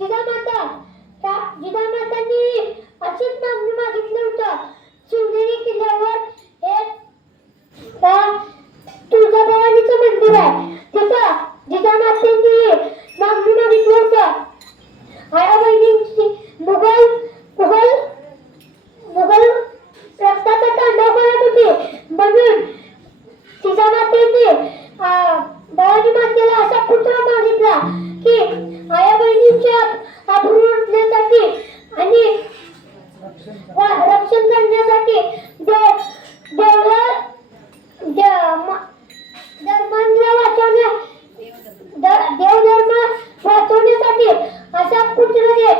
जिजामाता जिजामातांनी अशीच मागणी मागितली होतं. शिवनेरी किल्ल्यावर एक तुळजाभवानीचं मंदिर आहे. तिथं जिजामातांनी मागणी मागितली होतं. आया बहिणींची मुघल मुघल मुघल रक्ताचा तांडव करत होती. म्हणून जिजामातांनी बाळाने मातेला असा पुत्र मागितला की आया बहिणींच्या अभ्रुण्यासाठी आणि रक्षण करण्यासाठी देवला धर्मांना वाचवण्या देवधर्म वाचवण्यासाठी असा पुत्र दे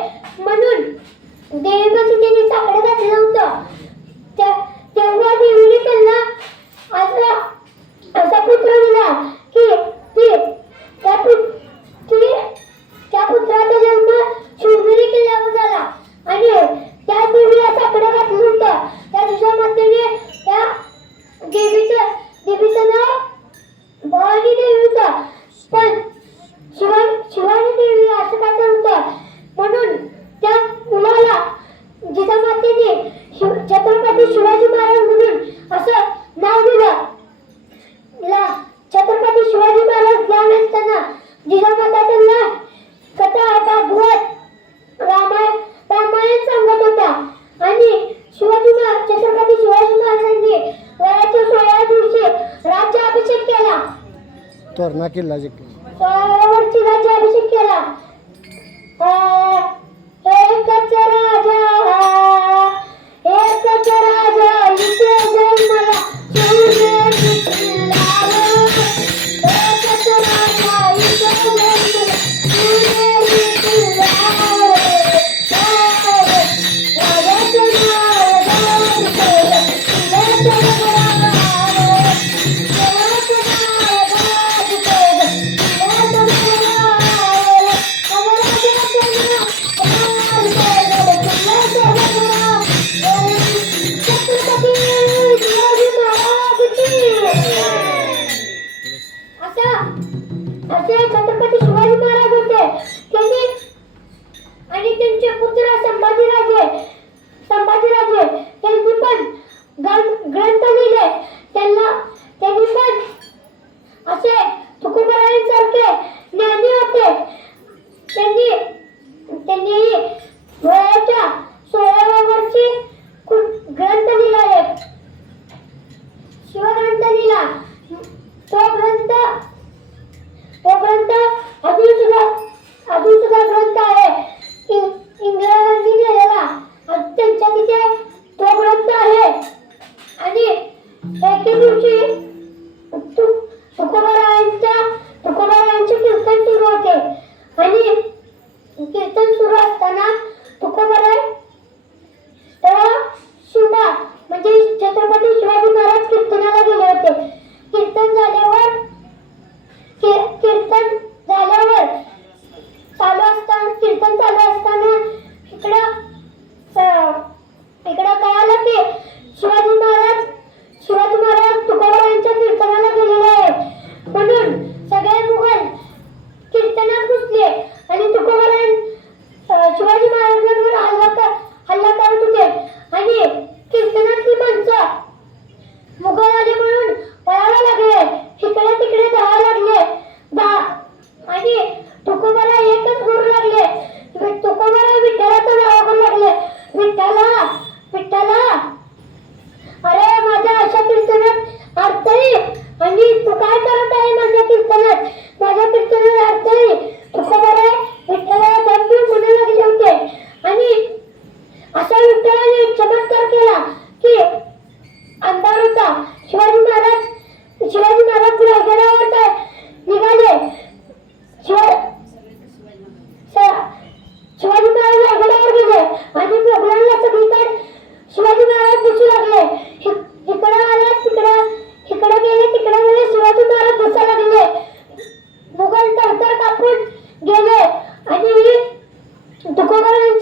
तोरणा किल्ला जिंकला. Bye.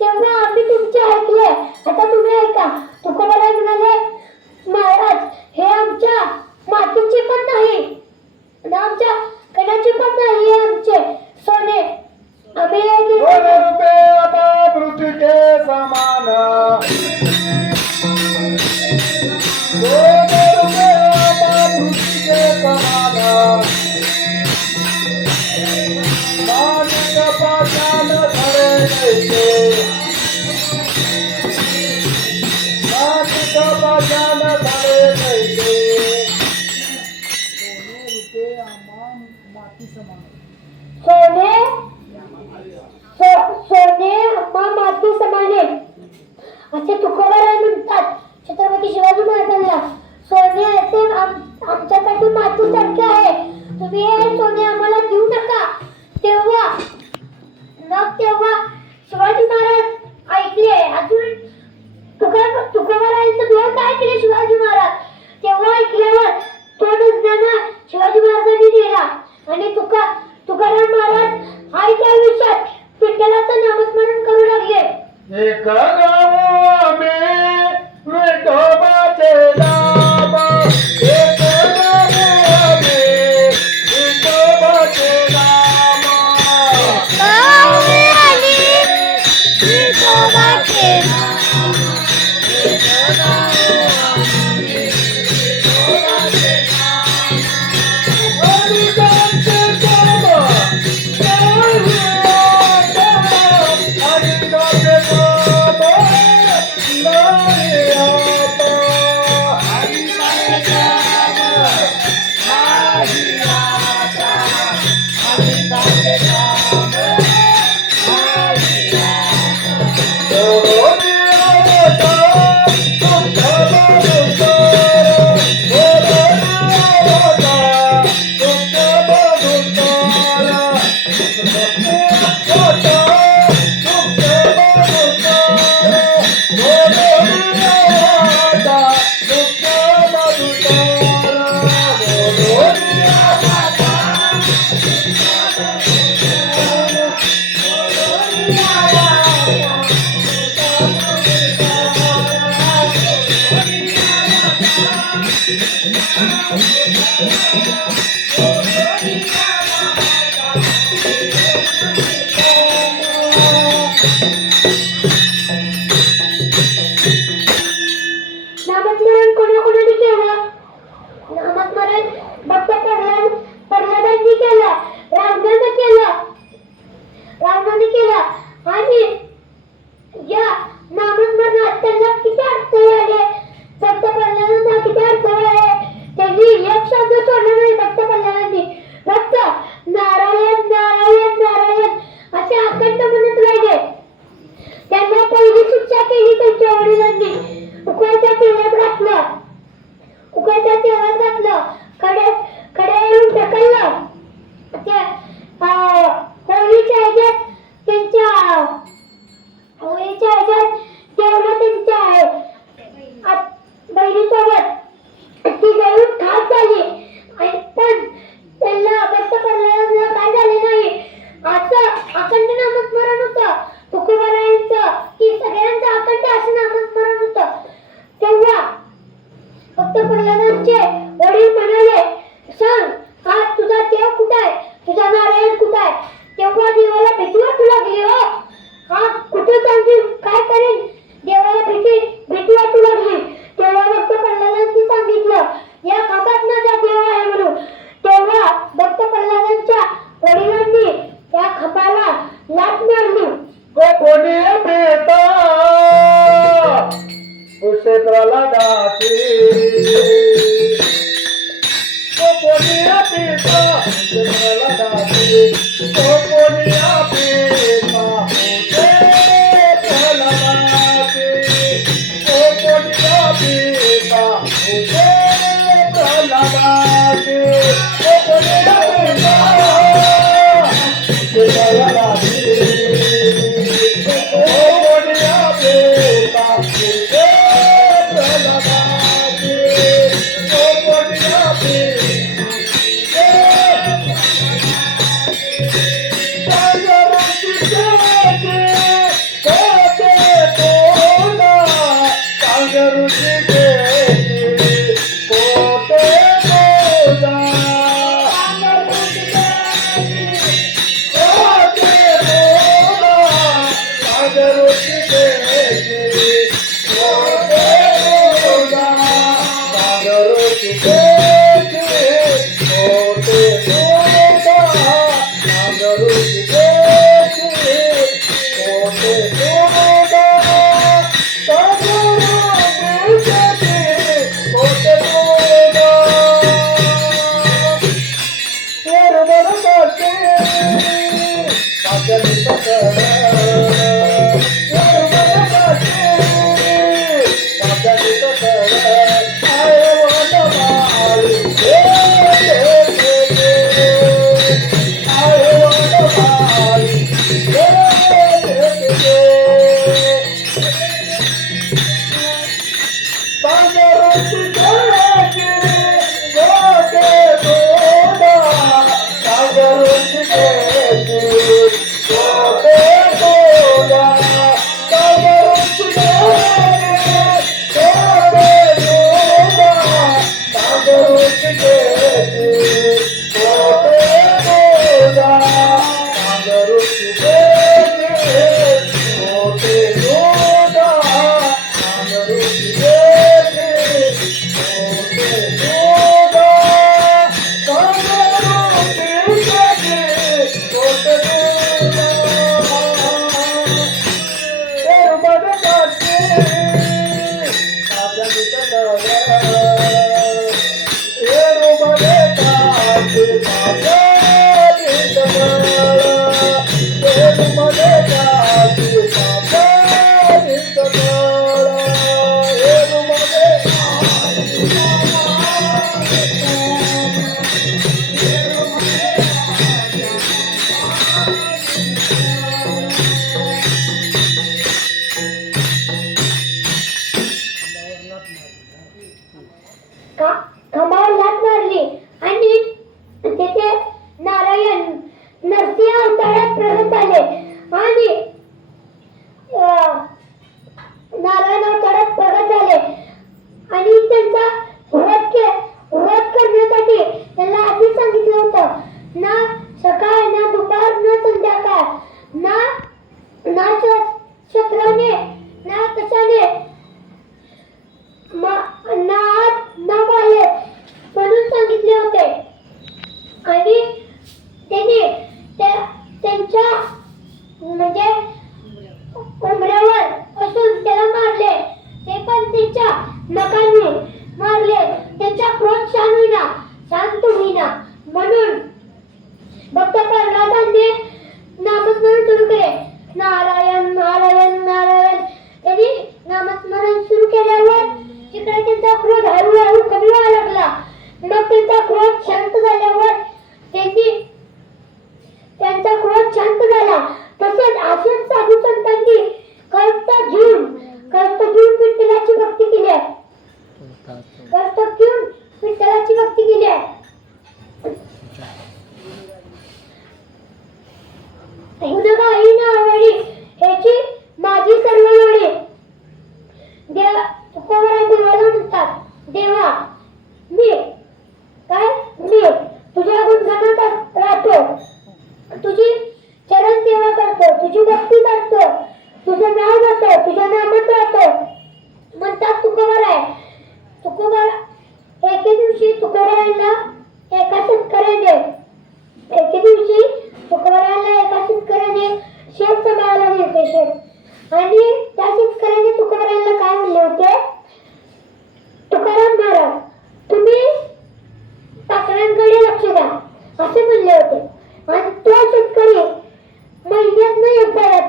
तेव्हा आम्ही तुमचे ऐकले आता तुम्ही ऐका. तुकोबाला म्हणाले महाराज हे आमच्या मातीचे पण नाही. आमच्या तुकोबाराय म्हणतात छत्रपती शिवाजी महाराजांना. सोने असे आमच्यासाठी मातीसारखे आहे. तुम्ही हे सोने आम्हाला देऊ नका. तेव्हा मग तेव्हा शिवाजी महाराज ऐकले. अजून तुका तुकोबारायांचं दोन ऐकले शिवाजी महाराज? तेव्हा ऐकल्यावर तो नसताना शिवाजी महाराजांनी नेला आणि तुका तुकाराम महाराज आहे त्या आयुष्यात विठ्ठलाचं नामस्मरण करू लागले. एक गाव में वेठो बाचेला तेव्हा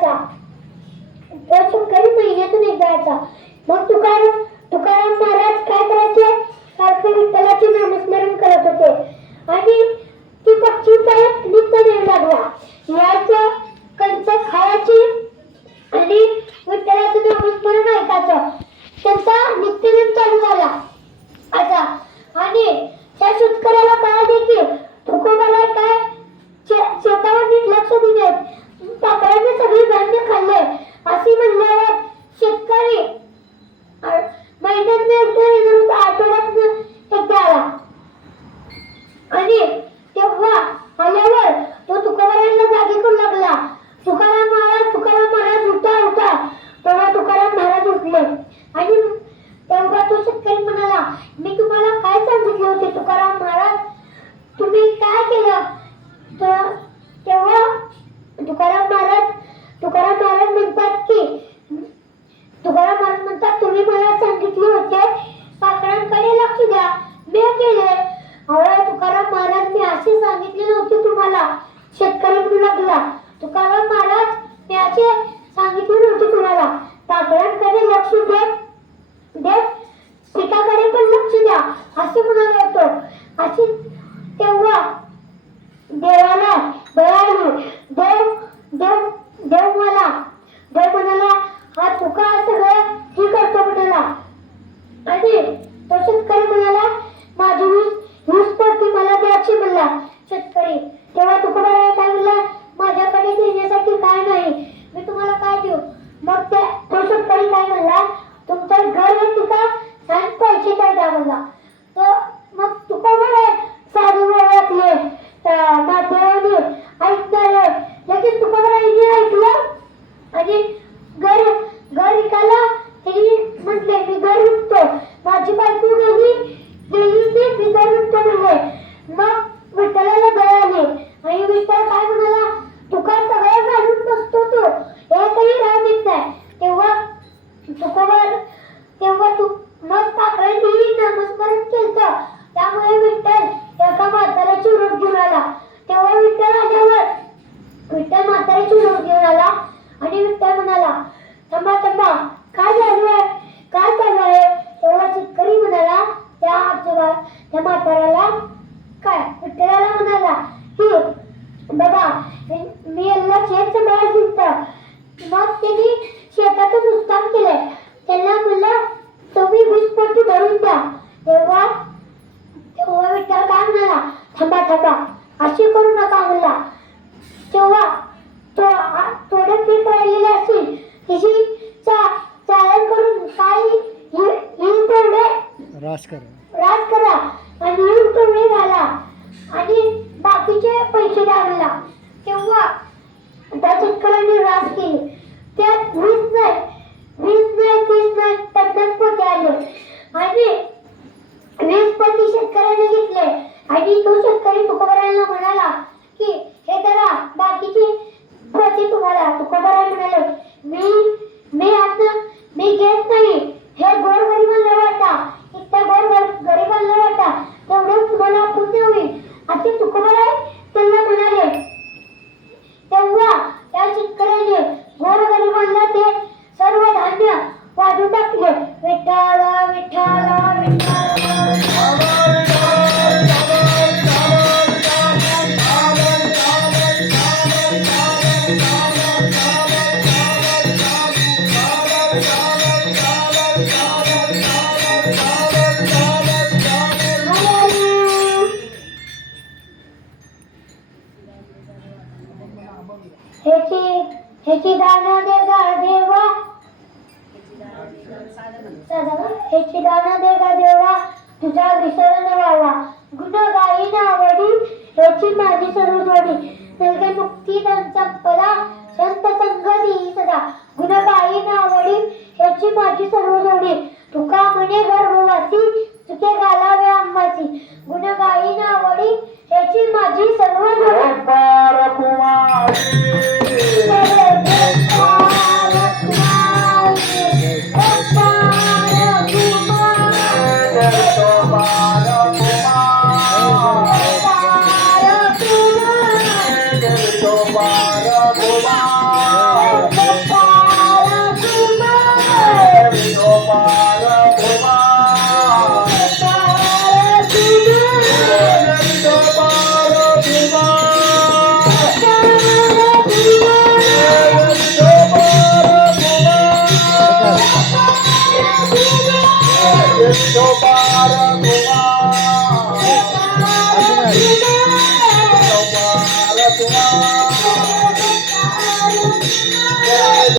होता उपशंकरी महिन्यातून एकदा यायचा मग तुकाराम तुकाराम महाराज काय करायचे? सारखे विठ्ठलाचे नामस्मरण करत होते. आणि ती पक्षी परत लिप्त देऊ लागला. यायचं कंच खायची आणि विठ्ठलाचं नामस्मरण ऐकायचं. त्यांचा नित्यनेम चालू झाला. असा आणि त्या शेतकऱ्याला काय देखील तुकोबाला काय शेतावर नीट लक्ष दिले कातळाने सगळी धान्य खाल्ले. असे म्हणल्यावर शेतकरी महिन्यात एकदा येणार आठवड्यात एकदा आला. आणि तेव्हा आल्यावर तो तुकारामला जागी करू लागला. तुकाराम महाराज तुकाराम महाराज उठा उठा.